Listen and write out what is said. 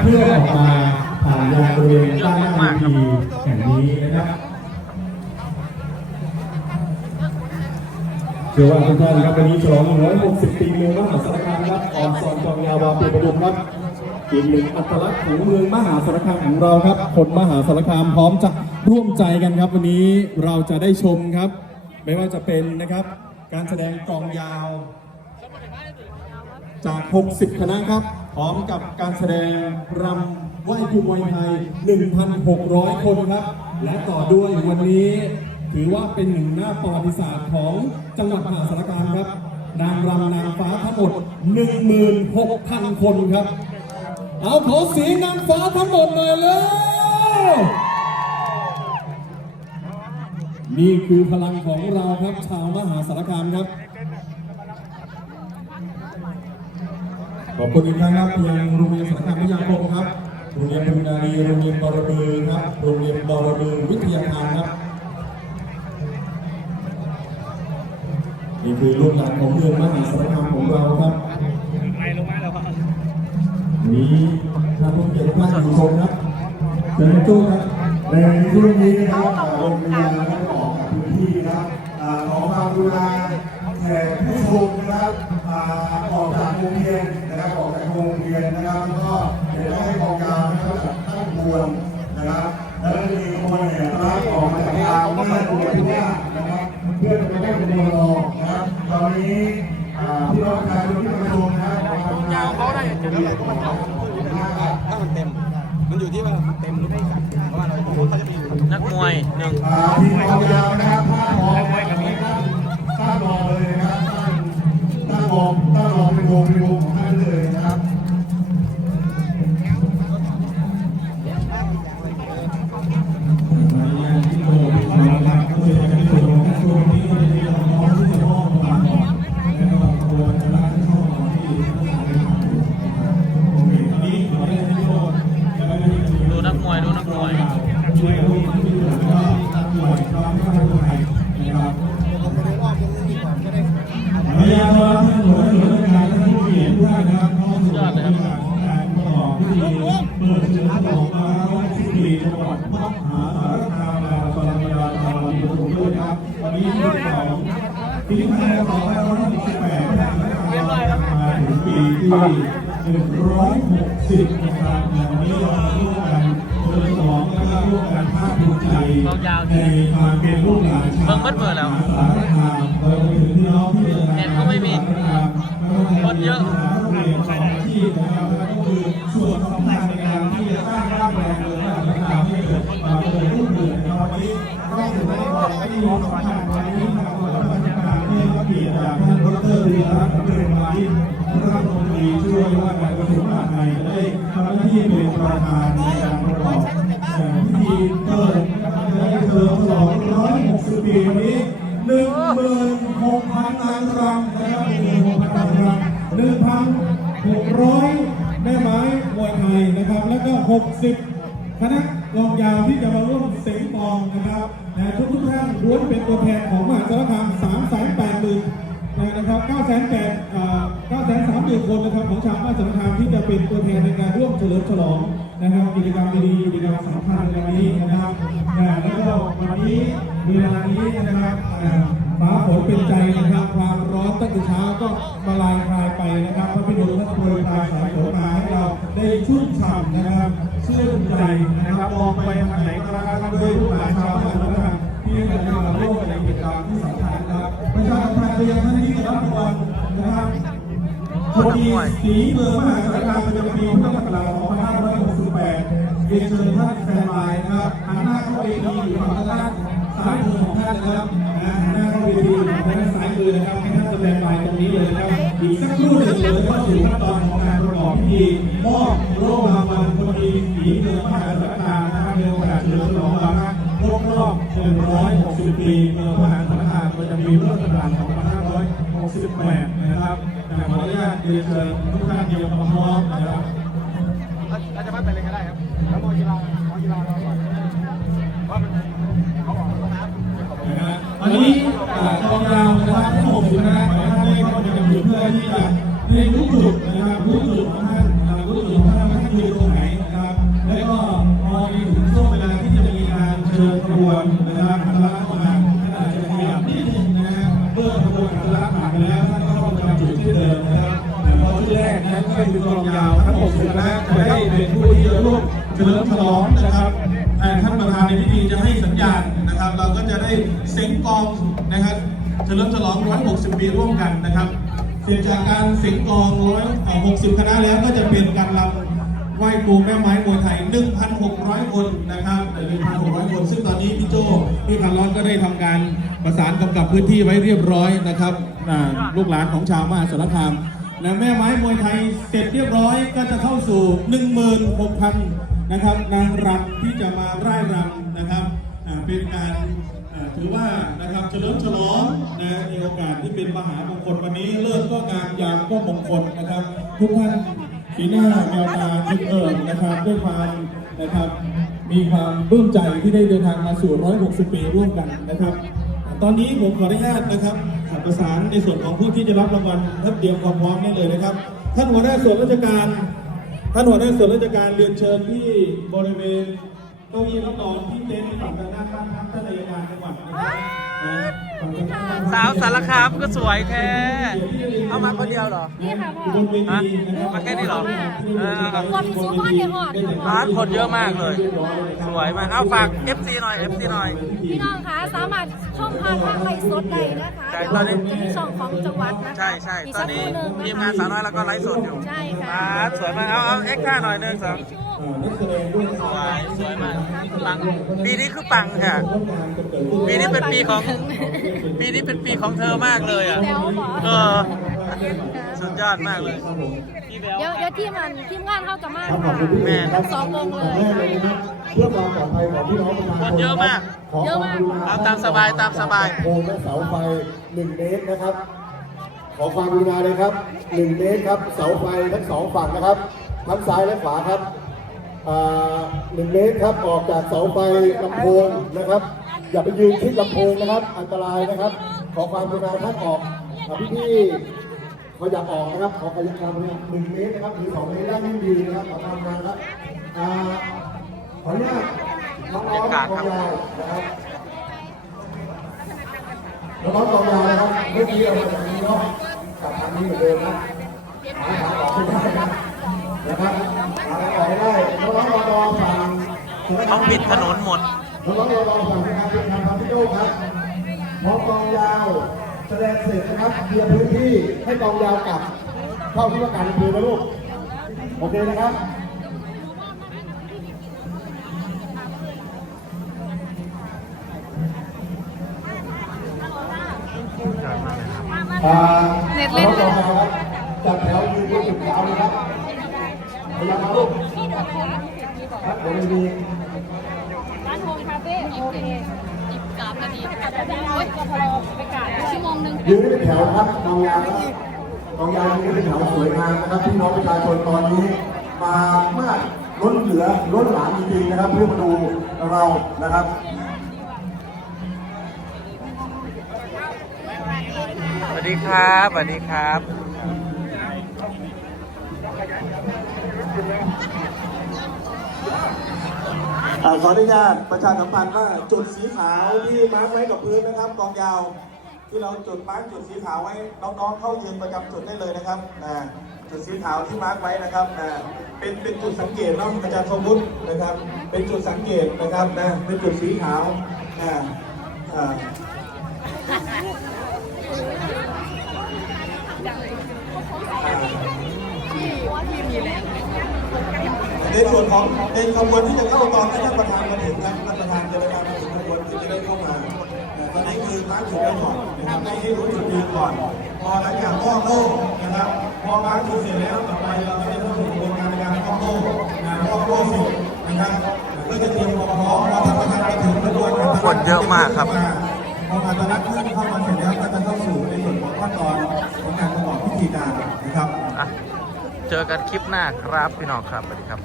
เพื่อออกมาผ่านยางบริเวณด้านหน้าเวทีแห่งนี้นะครับเชื่อว่าทุกท่านครับวันนี้ฉลอง160 ปีเมืองมหาสารคามครับออนซอนกองยาววาปีประดุมครับอีกหนึ่งอัตลักษณ์ของเมืองมหาสารคามของเราครับ คนมหาสารคามพร้อมจะร่วมใจกันครับ วันนี้เราจะได้ชมครับ ไม่ว่าจะเป็นนะครับ การแสดงกองยาว จาก 60 คณะครับ พร้อมกับการแสดงรำไหว้ครูมวยไทย 1,600 คนครับ และต่อด้วยวันนี้ถือว่าเป็นหนึ่งหน้าประวัติศาสตร์ของจังหวัดมหาสารคามครับ นางรำนางฟ้าทั้งหมด 16,000 คนครับ เอาขอเสียงนางฟ้าทั้งหมดหน่อยเลยนี่คือพลังของเราครับชาวมหาสารคามครับ ขอบคุณอีกครั้งครับยังโรงเรียนสารคามวิยาคมครับ โรงเรียนบุญนารีโรงเรียนบารบือครับ โรงเรียนบารบือวิทยาคารครับนี่คือลูกหลานของเมืองมหาสารคามของเราครับไปลงมาแล้วครับนี้ท่านผู้เกียรติท่านผู้ชมครับเชิญตู้ครับในช่วงนี้นะครับโรงเรียนได้ออกพื้นที่นะครับขอความกรุณาแขกผู้ชมนะครับออกจากโรงเรียน ออกจากโรงเรียนนะครับแล้วก็เดี๋ยวให้กองยาวนะครับจากตั้งบวนนะครับ แล้วมีขบวนแห่รับออกมาจากทางหน้าโรงเรียนทุกอย่านะครับเพื่อจะได้เป็นโมรองนะครับ ตอนนี้พี่น้องประชาชนที่มาชมนะครับขอความกรุณาเขาได้เดี๋ยวเราต้องทำถ้ามันเต็ม มันอยู่ที่ว่ามันเต็มหรือไม่เพราะว่าเราเขาจะมีนักมวยหนึ่งทีมกองยาวนะครับถ้ามองนะครับถ้ามองเลยนะครับถ้ามองถ้ามองเป็นวงเป็นวง จังหวัดมหาสารคามนาปราตาลีปฐุมด้วยครับวันนี้ที่สองปีพศ2568นะครับมาถึงปีที่160นะครับวันนี้เราร่วมกันเฉลิมฉลองและร่วมกันภาคภูมิใจในความเป็นลูกหลานชาวเบิ่งเบิดเบิดแล้วสารคามโดยถึงพี่น้องที่เดินทางเน็ตก็ไม่มีคนเยอะเรียนสองอาชีพนะครับก็คือ เป็นที่สำคัญวันนี้ทางจังหวัดราชการได้รับเกียรติจากท่านดรวีรัตน์เรืองมาลิรัฐมนตรีช่วยว่าการกระทรวงมหาดไทยได้ทำหน้าที่เป็นประธานในการประกอบเอ่อพิธีเปิดและเฉลิมฉลอง160ปีวันนี้หนึ่งหมื่นางรำนะครับหนึ่งหมื่นหกพันนางรำหนึ่งพันหกร้อยแม่ไม้มวยไทยนะครับ แล้วก็หกสิบคณะกองยาวที่จะมาร่วมเสียงปองนะครับ ทุกทุกท่านล้วนเป็นตัวแทนของมหาสารคามสามแสนแปดหมื่นนะครับ9แสนแปด9แสนสามหมื่นคนนะครับของชาวมหาสารคามที่จะเป็นตัวแทนในการร่วมเฉลิมฉลองนะครับกิจกรรมดีๆกิจกรรมสำคัญในวันนี้นะครับแล้วก็วันนี้เวลานี้นะครับฟ้าฝนเป็นใจนะครับ ความร้อนตั้งแต่เช้าก็มาลายคลายไปนะครับพระพิโรุณท่านโปรยปลายสายฝนมาให้เราได้ชุ่มฉ่ำนะครับชื่นใจนะครับมองไปทางไหนก็แล้วกันด้วยลูกหลานชาวบ้าน นะครับที่จะมาร่วมในกิจกรรมที่สำคัญนะครับ ประชาชนไทยไปยังท่านที่รับรางวัลนะครับคนดีสีเมืองมหาสารคามประจำปีพุทธศักราช2568เรียนเชิญท่านแฟนไลน์นะครับหันหน้าเข้าเวทีอยู่ฝั่งด้านซ้ายมือของท่านนะครับนะหันหน้าเข้าเวทีอยู่ทางด้านซ้ายมือนะครับให้ท่านแฟนไลน์ตรงนี้เลยนะครับอีกสักครู่หนึ่งเลยก็ถึงขั้นตอนของการประกอบพิธีมอบโล่รางวัลคนดีสีเมืองมหาสารคาม อบ 160 ปีเมืองมหาสารคามประจำปีพุทธศักราช2568 นะครับขออนุญาตเรียนเชิญทุกท่านเดียวมพร้อมนะครับเราจะมาไปเลยก็ได้ครับแล้วมอกีฬามอกีฬาเราก่อนว่ามันเขาบอกว่าน้ำนะฮะวันนี้อ่ากองยาวนะครับทั้ง60คณะขอให้ท่านได้เข้าไประจำจุดเพื่อที่จะเรียนรู้จุดนะครับรู้จุดของท่านอ่ารู้จุด คณะจะได้เป็นผู้ที่จะร่วมเฉลิมฉลองนะครับอ่ท่านประธานในพิธีจะให้สัญญาณนะครับ เราก็จะได้เซ็งกองนะครับเฉลิมฉลอง 160 ปีร่วมกันนะครับเสร็จจากการเสียงกอง 160 คณะแล้วก็จะเป็นการรำไหว้ครูแม่ไม้มวยไทย 1,600 คนนะครับแต่1,600 คน ซึ่งตอนนี้พี่โจพี่คันร้อนก็ได้ทำการประสานกำกับพื้นที่ไว้เรียบร้อยนะครับลูกหลานของชาวมหาสารคาม นะแม่ไม้มวยไทยเสร็จเรียบร้อยก็จะเข้าสู่ 16,000 นะครับนางรำที่จะมาร่ายรำนะครับเป็นการถือว่านะครับเฉลิมฉลองนะในโอกาสที่เป็นมหามงคลวันนี้เลิศก็งามยามก็มงคลนะครับ ทุกท่านสีหน้าแววตาคึกเอิบนะครับด้วยความนะครับมีความปลื้มใจที่ได้เดินทางมาสู่ 160 ปีร่วมกันนะครับ ตอนนี้ผมขออนุญาตนะครับประสานในส่วนของผู้ที่จะรับรางวัลท่านเตรียมความพร้อมได้เลยนะครับ ท่านหัวหน้าส่วนราชการ ท่านหัวหน้าส่วนราชการเรียนเชิญที่บริเวณเก้าอี้รับรองที่เต็นท์ฝั่งทางด้านบ้านพักท่านอัยการจังหวัดนะครับนะฝั่งทางด้านบ้นพักสาวสารคามก็สวยแค่เอามาคนเดียวเหรอนี่ค่ะพ่อบนเวทีนะครับมาแค่นี้เหรอเออรวมซูเปอร์เดย์ฮอดร้านคนเยอะมากเลย สวยมากเอาฝาก FC หน่อย FC หน่อย พี่น้องคะ สามารถช่องทางทางไลฟ์สดได้นะคะใช่เดี๋ยวตอนนี้ จะมีช่องของจังหวัดนะคะใช่ใช่กตอนสักนี้ครู่หทีงมงานสาวน้อยแล้วก็ไลฟ์สดอยู่ใช่ค่ะอ่าสวยมากเอาเอาเอ็กซ์ท่าหน่อยหนึ่งสองเอ่อนักแสดงด้วยนะสครับวยสวยมากปังปีนี้คือปังค่ะ ปีนี้เป็นปีของ ปีนี้เป็นปีของเธอมากเลยอะแบลเหรอเออ สุดยอดมากเลยพี่แบลเดี๋ยวเดี๋ยวทีมมันทีมงานเข้ากับมากครับขอบค่ะคุณพี่แม่เอกครับสองวงเลยแม่เลยนะครับเพื่อความปลอดภัยของพี่น้องประชาชนคนเยอะมากขอเยอะมากควรุณเอาตามสบายตามสบายโคมและเสาไฟหนึ่งเมตรนะครับ ขอความกรุณาเลยครับหนึ่งเมตรครับเสาไฟทั้งสองฝั่งนะครับทั้งซ้ายและขวาครับอ่าหนึ่งเมตรครับออกจากเสาไฟลำโพงนะครับ อย่าไปยืนชิดลำโพงนะครับ อันตรายนะครับ ขอความกรุณาท่านออกพี่พี่ๆเขาอยากออกนะครับขอขยับความเนี่ยหนึ่งเมตรนะครับหรือสองเมตรได้ยิ่งดีนะครับขอความกรุณาครับอ่าขออนุญาตน้องๆบรรยากาศกคอรับงยาวนะครับแล้วน้องกองยาวนะครับเมื่อกี้เรามาจากนี้เนาะกลับทางนี้เหมือนเดิมนะหาทางออกไม่ได้นะนะครับหาทางออกไม่ได้น้องๆรอรอฝั่งเขาปิดถนนหมดน้องๆรอรอฝั่งนะครับที่ทางพัทยาครับมองกองยาว แสดงเสร็จนะครับเคลียร์พื้นที่ให้กองยาวกลับเข้าที่ว่าการอำเภอนะลูกโอเคนะครับอ่าน้องกองยาวครับจัดแถวยืนบนจุดขาวนะครับพยายามมาลูกครับเดี๋ยวมันมีร้านโฮมคาเฟ่โอเคอี กสามนาทีอาจจะได้โอ๊ยก็พอไปกาดชั่วโมงหนึ่งยืนให้เป็นแถวครับกองยาวครับกองยาวยืนให้เป็นแถวสวยงามนะครับพี่น้องประชาชนตอนนี้ มามากล้นเหลือล้นหลามจริงๆนะครับ เพื่อมาดูเรานะครับสวัสดีครับ สวัสดีครับ ขออนุญาตประชาสัมพันธ์ว่าจุดสีขาวที่มาร์คไว้กับพื้นนะครับกองยาว ที่เราจุดมาร์คจุดสีขาวไว้น้องๆเข้ายืนประจำจุดได้เลยนะครับนะจุดสีขาวที่มาร์คไว้นะครับนะเป็นเป็นจุดสังเกตเนาะอาจารย์สมบุตินะครับ เป็นจุดสังเกตนะครับนะเป็นจุดสีขาวนะอ่า ส่วนของในขบวนที่จะเข้าตอนที่ท่านประธานมาถึงครับท่านประธานจะเดินทางมาถึงขบวนที่จะได้เข้ามาแต่ตอนนี้คือมาร์คจุดไว้ก่อนนะครับให้ให้รู้จุดยืนก่อน พอหลังจากมอบโล่นะครับ พอมาร์คจุดเสร็จแล้วต่อไปเราก็จะเข้าสู่กระบวนการในการมอบโล่งานมอบโล่เสร็จนะครับก็จะเตรียมความพร้อมพอท่านประธานมาถึงกระบวนการคนเยอะมากครับพออัตลักษณ์เคลื่อนเข้ามาเสร็จแล้วก็จะเข้าสู่ในส่วนของขั้นตอนของการประกอบพิธีการนะครับอะเจอกันคลิปหน้าครับพี่น้องครับสวัสดีครับ